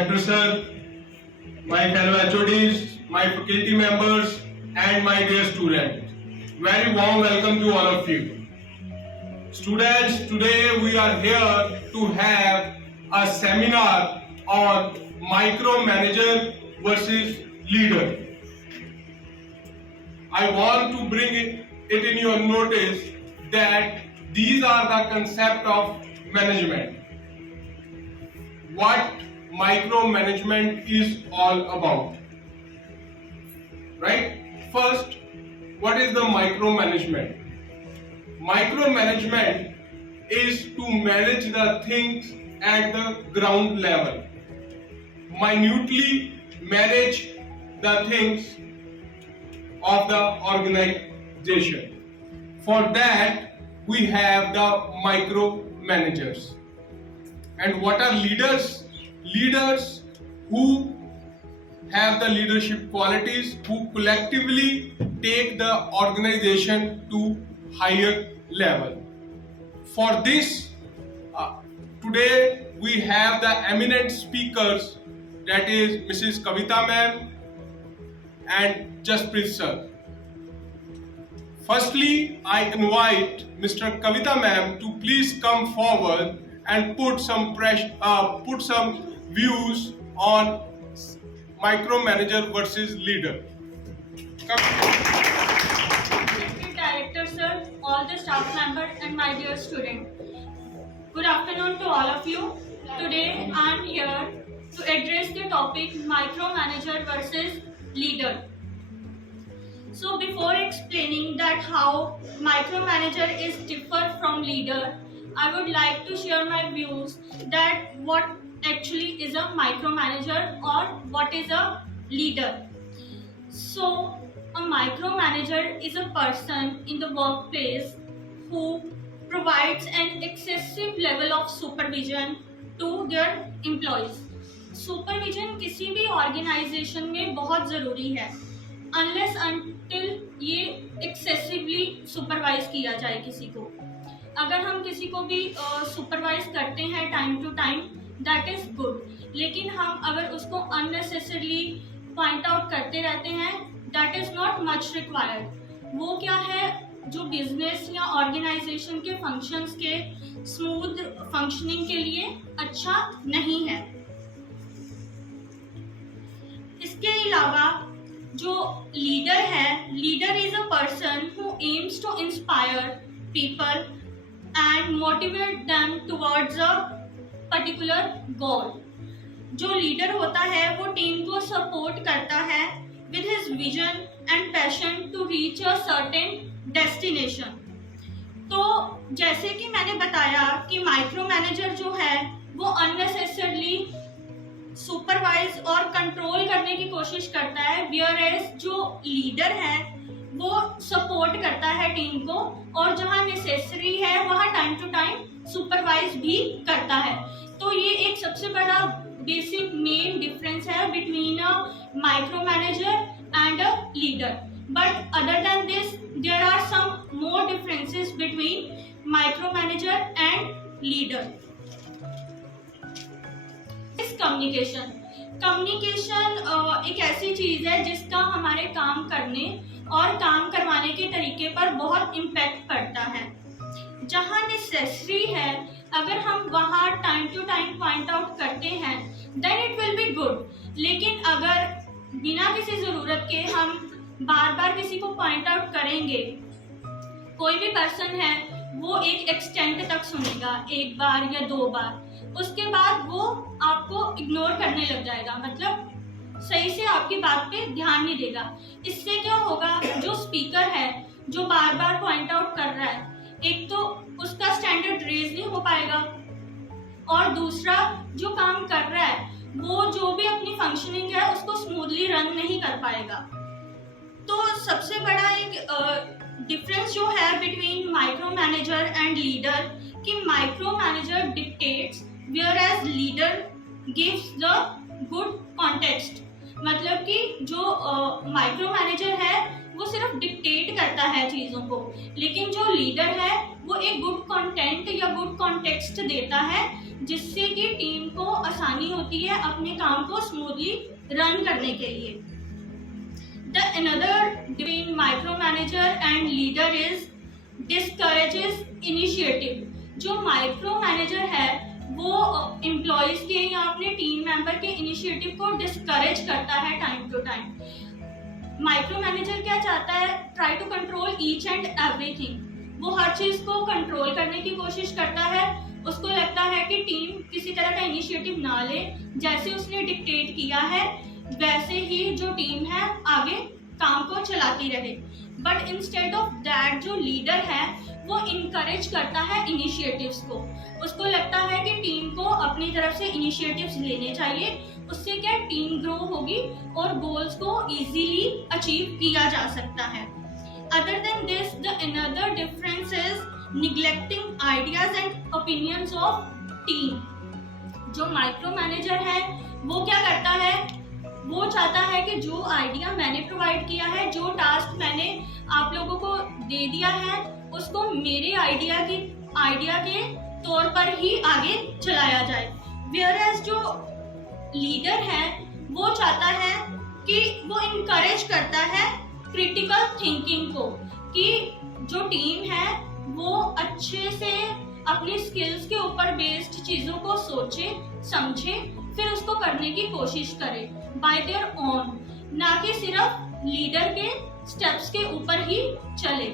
Director Sir, my fellow HODs, my faculty members, and my dear students. Very warm welcome to all of you. Students, today we are here to have a seminar on micromanager versus leader. I want to bring it in your notice that these are the concept of management. What micromanagement is all about, right? First, what is the micromanagement? Micromanagement is to manage the things at the ground level, minutely manage the things of the organization. For that, we have the micromanagers. And what are leaders? Leaders who have the leadership qualities, who collectively take the organization to higher level. For this, today we have the eminent speakers, that is Mrs. Kavita ma'am and Jasprit sir. Firstly, I invite Mr. Kavita ma'am to please come forward and put some views on micromanager versus leader. Respected Director Sir, all the staff members and my dear student. Good afternoon to all of you. Today I am here to address the topic micromanager versus leader. So before explaining that how micromanager is different from leader, I would like to share my views that what actually is a micromanager or what is a leader. So a micromanager is a person in the workplace who provides an excessive level of supervision to their employees. Supervision किसी भी organisation में बहुत ज़रूरी है, unless until ये excessively supervise किया जाए किसी को. अगर हम किसी को भी सुपरवाइज करते हैं time to time, that is good, लेकिन हम अगर उसको अननेसेसरली पॉइंट आउट करते रहते हैं, that is not much required. वो क्या है, जो बिजनेस या ऑर्गेनाइजेशन के फंक्शंस के स्मूथ फंक्शनिंग के लिए अच्छा नहीं है. इसके अलावा जो लीडर है, leader is a person who aims to inspire people and motivate them towards a particular goal. जो लीडर होता है वो टीम को सपोर्ट करता है with his vision and passion to reach a certain destination. तो जैसे कि मैंने बताया कि माइक्रो मैनेजर जो है वो unnecessarily सुपरवाइज और कंट्रोल करने की कोशिश करता है, whereas जो लीडर है वो सपोर्ट करता है टीम को, और जहां नेसेसरी है वहां टाइम टू टाइम सुपरवाइज भी करता है. तो ये एक सबसे बड़ा बेसिक मेन डिफरेंस है between a micro manager and a leader. But other than this there are some more differences between micro manager and leader. Communication एक ऐसी चीज है जिसका हमारे काम करने और काम करवाने के तरीके पर बहुत इम्पैक्ट पड़ता है. जहाँ नेसेसरी है, अगर हम वहाँ time to time point out करते हैं, then it will be good. लेकिन अगर बिना किसी ज़रूरत के हम बार बार किसी को पॉइंट आउट करेंगे, कोई भी पर्सन है वो एक एक्सटेंट तक सुनेगा, एक बार या दो बार, उसके बाद वो आपको इग्नोर करने लग जाएगा, मतलब सही से आपकी बात पे ध्यान नहीं देगा. इससे क्या होगा, जो स्पीकर है जो बार बार पॉइंट आउट कर रहा है, एक तो उसका स्टैंडर्ड रेज नहीं हो पाएगा, और दूसरा जो काम कर रहा है वो जो भी अपनी फंक्शनिंग है उसको स्मूथली रन नहीं कर पाएगा. तो सबसे बड़ा एक डिफरेंस जो है between micro manager and leader, कि micro manager dictates whereas leader gives the good context. मतलब कि जो माइक्रो मैनेजर है वो सिर्फ डिक्टेट करता है चीज़ों को, लेकिन जो लीडर है वो एक गुड कंटेंट या गुड कॉन्टेक्स्ट देता है जिससे कि टीम को आसानी होती है अपने काम को स्मूथली रन करने के लिए। The another between micromanager and leader is discourages initiative। जो माइक्रो मैनेजर है वो एम्प्लॉयज के या अपने टीम मेंबर के इनिशिएटिव को डिस्करेज करता है time to time. Micro manager क्या चाहता है? Try to control each and everything. वो हर चीज को कंट्रोल करने की कोशिश करता है। उसको लगता है कि टीम किसी तरह का इनिशिएटिव ना ले, जैसे उसने डिक्टेट किया है वैसे ही जो टीम है आगे काम को चलाती रहे। बट इंस्टेड ऑफ दैट जो लीडर है वो इनकरेज करता है इनिशिएटिव्स को। उसको लगता है कि टीम को अपनी तरफ से इनिशिएटिव्स लेने चाहिए, उससे क्या टीम ग्रो होगी और गोल्स को इजीली अचीव किया जा सकता है। Other than this the another difference is neglecting ideas and opinions of team. जो माइक्रो मैनेजर है वो क्या करता है? वो चाहता है कि जो आइडिया मैंने प्रोवाइड किया है, जो टास्क मैंने आप लोगों को दे दिया है, उसको मेरे आइडिया के तौर पर ही आगे चलाया जाए। वेयरएज जो लीडर है वो चाहता है कि वो इनकरेज करता है क्रिटिकल थिंकिंग को, कि जो टीम है वो अच्छे से अपनी स्किल्स के ऊपर बेस्ड चीजों को सोचे समझे फिर उसको करने की कोशिश करे बाय देयर ओन, ना कि सिर्फ लीडर के स्टेप्स के ऊपर ही चले।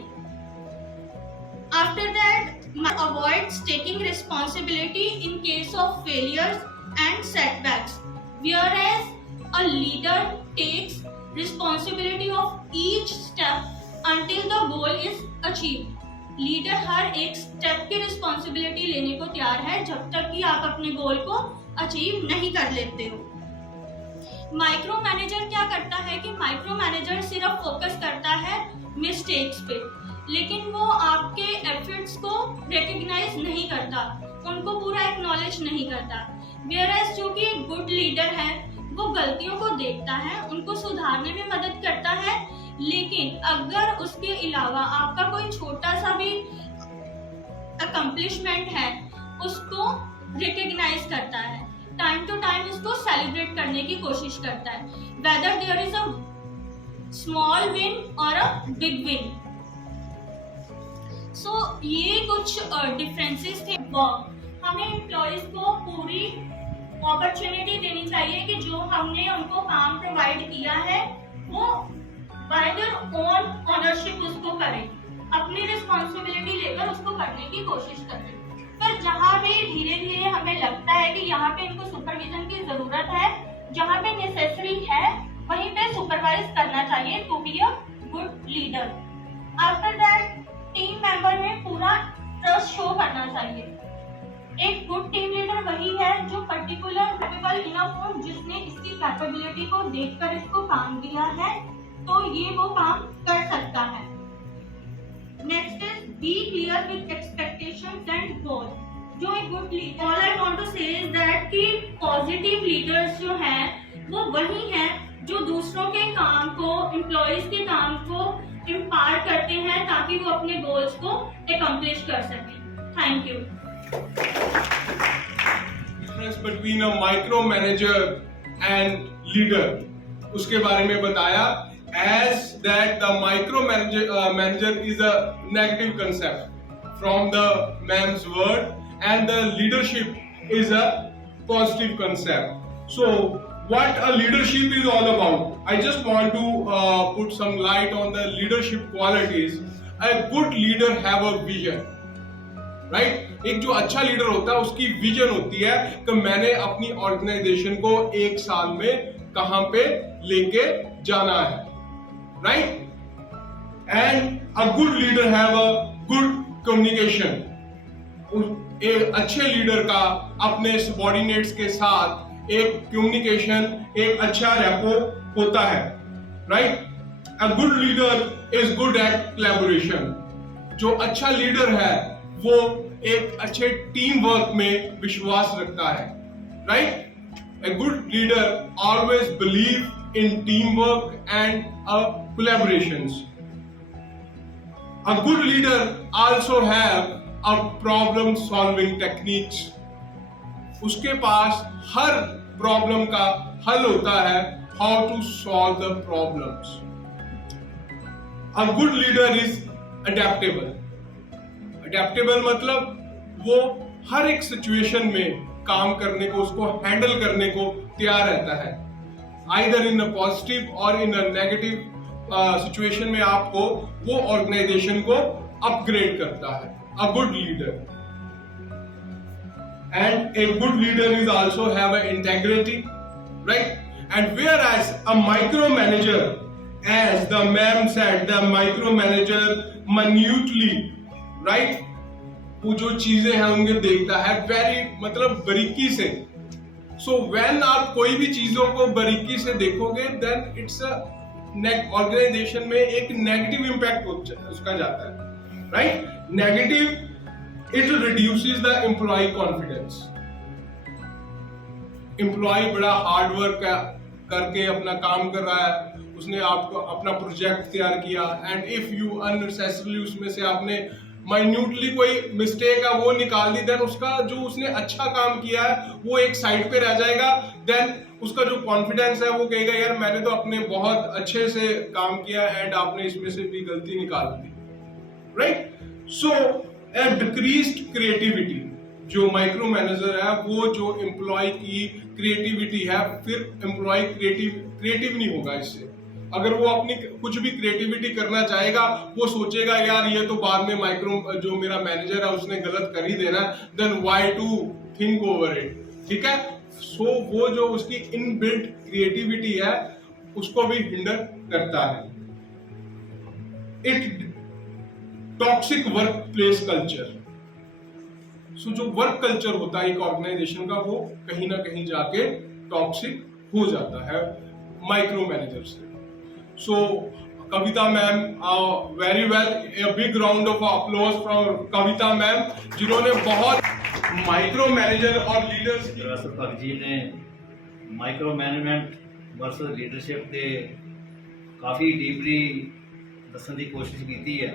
After that, avoids taking responsibility in case of failures and setbacks, whereas a leader takes responsibility of each step until the goal is achieved. Leader हर एक स्टेप की रिस्पॉन्सिबिलिटी लेने को तैयार है जब तक कि आप अपने गोल को अचीव नहीं कर लेते हो। माइक्रो मैनेजर क्या करता है कि माइक्रो मैनेजर सिर्फ फोकस करता है मिस्टेक्स पे, लेकिन वो आपके एफर्ट्स को रिकग्नाइज नहीं करता, उनको पूरा एक्नॉलेज नहीं करता। वेयरएज जो कि एक गुड लीडर है वो गलतियों को देखता है, उनको सुधारने में मदद करता है, लेकिन अगर उसके अलावा आपका कोई छोटा सा भी अकम्पलिशमेंट है उसको रिकग्नाइज करता है, टाइम टू टाइम उसको सेलिब्रेट करने की कोशिश करता है, whether there is a small win और अ बिग विन। सो ये कुछ डिफरेंसेस थे। हमें एम्प्लॉयज को पूरी अपॉर्चुनिटी देनी चाहिए कि जो हमने उनको काम प्रोवाइड किया है वो बाय देयर ओन ओनरशिप उसको करें, अपनी रिस्पॉन्सिबिलिटी लेकर उसको करने की कोशिश करें। पर जहाँ भी धीरे धीरे हमें लगता है कि यहाँ पे इनको सुपरविजन की जरूरत है, जहाँ पे नेसेसरी है वहीं पे सुपरवाइज करना चाहिए to be a good leader. After that team member में पूरा ट्रस्ट शो करना चाहिए। एक गुड टीम लीडर वही है जो पर्टिकुलर कैपेबल इनफ हो, जिसने इसकी कैपेबिलिटी को देखकर इसको काम दिया है तो ये वो काम कर सकता है। Next is be clear with expectations and goal. जो एक good leader, all I want to say is that कि पॉजिटिव लीडर्स जो हैं वो वही हैं जो दूसरों के काम को, एम्प्लॉयज के काम को इम्पार्ट करते हैं ताकि वो अपने गोल्स को अकम्प्लिश कर सकें। Thank you. Difference between a micro manager and leader उसके बारे में बताया, as that the manager is a negative concept from the ma'am's word and the leadership is a positive concept. So what a leadership is all about, I just want to put some light on the leadership qualities. A good leader have a vision, right? एक जो अच्छा leader होता है उसकी vision होती है कि मैंने अपनी ऑर्गेनाइजेशन को एक साल में कहां पे लेके जाना है, right? And a good leader have a good communication. एक अच्छे लीडर का अपने सबॉर्डिनेट्स के साथ एक कम्युनिकेशन, एक अच्छा रैपो होता है, right? A good leader is good at collaboration. जो अच्छा लीडर है वो एक अच्छे टीम वर्क में विश्वास रखता है, right? A good leader always believe in teamwork and collaborations. A good leader also have a problem solving techniques. उसके पास हर प्रॉब्लम का हल होता है, how to solve the problems. A good leader is adaptable. Adaptable मतलब वो हर एक situation में काम करने को, उसको हैंडल करने को तैयार रहता है। आइदर इन अ पॉजिटिव और इन अ नेगेटिव सिचुएशन में आपको वो ऑर्गेनाइजेशन को अपग्रेड करता है। अ good leader and a good leader is also have an integrity, right? And whereas a micromanager, as the ma'am said, the micromanager minutely, right, वो जो चीजें हैं उनके देखता है वेरी मतलब बारीकी से। सो व्हेन आप कोई भी चीजों को बारीकी से देखोगे देन इट्स ऑर्गेनाइजेशन में एक नेगेटिव इंपैक्ट उसका जाता है, right? Negative, it reduces the employee confidence. Employee बड़ा हार्ड वर्क करके अपना काम कर रहा है, उसने आपको अपना प्रोजेक्ट तैयार किया एंड इफ यू अननेसेसरली उसमें से आपने माइन्यूटली कोई मिस्टेक है वो निकाल दी, देन उसका जो उसने अच्छा काम किया है वो एक साइड पे रह जाएगा। देन उसका जो कॉन्फिडेंस है वो कहेगा यार मैंने तो अपने बहुत अच्छे से काम किया एंड आपने इसमें से भी गलती निकाल दी, राइट? सो डिक्रीज्ड क्रिएटिविटी, जो माइक्रो मैनेजर है वो जो एम्प्लॉय की क्रिएटिविटी है, फिर एम्प्लॉय क्रिएटिव नहीं होगा इससे। अगर वो अपनी कुछ भी क्रिएटिविटी करना चाहेगा वो सोचेगा यार ये तो बाद में माइक्रो जो मेरा मैनेजर है उसने गलत कर ही देना, then why to think over it, ठीक है? सो वो जो उसकी इनबिल्ट क्रिएटिविटी है उसको भी हिंडर करता है। It toxic work place culture, so जो वर्क कल्चर होता है एक ऑर्गेनाइजेशन का वो कहीं ना कहीं जाके टॉक्सिक हो जाता है माइक्रो मैनेजर से। So Kavita ma'am, very well, a big round of applause from Kavita ma'am, जिन्होंने बहुत माइक्रो मैनेजर और लीडर्स की भगत जी ने माइक्रो मैनेजमेंट वर्सेस लीडरशिप के काफ़ी डीपली दसन की कोशिश की है।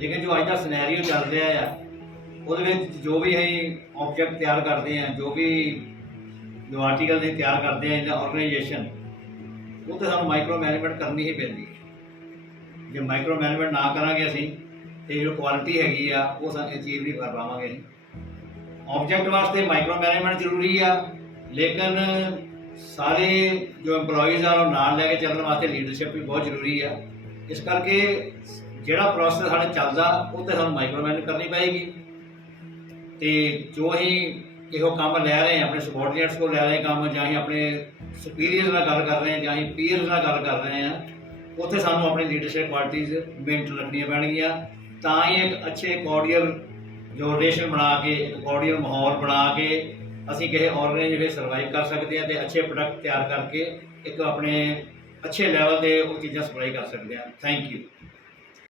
लेकिन जो अज का सिनेरियो चल रहा है वो जो भी अं ऑब्जेक्ट तैयार करते हैं, जो आर्टिकल तैयार करते हैं इन ऑर्गेनाइजेशन, वो तो सानू माइक्रो मैनेजमेंट करनी ही पैंदी है। जो माइक्रो मैनेजमेंट ना करांगे असीं ते जो क्वालिटी हैगी आ वो सानू अचीव नहीं कर पावांगे। ऑब्जेक्ट वास्ते माइक्रो मैनेजमेंट जरूरी आ, लेकिन सारे जो एम्प्लॉइज़ आ नाल लैके चलने वास्ते लीडरशिप भी बहुत जरूरी है। इस करके ਜਿਹੜਾ प्रोसैस साढ़े चलता वो तो सानू माइक्रो मैनेज करनी पेगी। तो जो अं यो काम लै रहे हैं अपने सबॉर्डिनेट्स को लै रहे हैं काम, जां अपने सुपीरियर्स नाल गल कर रहे हैं, जां पीयर्स नाल गल कर रहे हैं, उत्थे सानू अपनी लीडरशिप क्वालिटीज़ मेनटेन रखनियां पैणगियां, तां ही एक अच्छे कॉर्डियल जो रिलेशन बना के, एक कॉर्डियल माहौल बना के असीं किसी ऑर्गेनाइजेशन सर्वाइव कर सकते हैं तो अच्छे प्रोडक्ट तैयार करके एक अपने अच्छे लैवल पर वो चीज़ां सप्लाई कर सकते हैं। Thank you.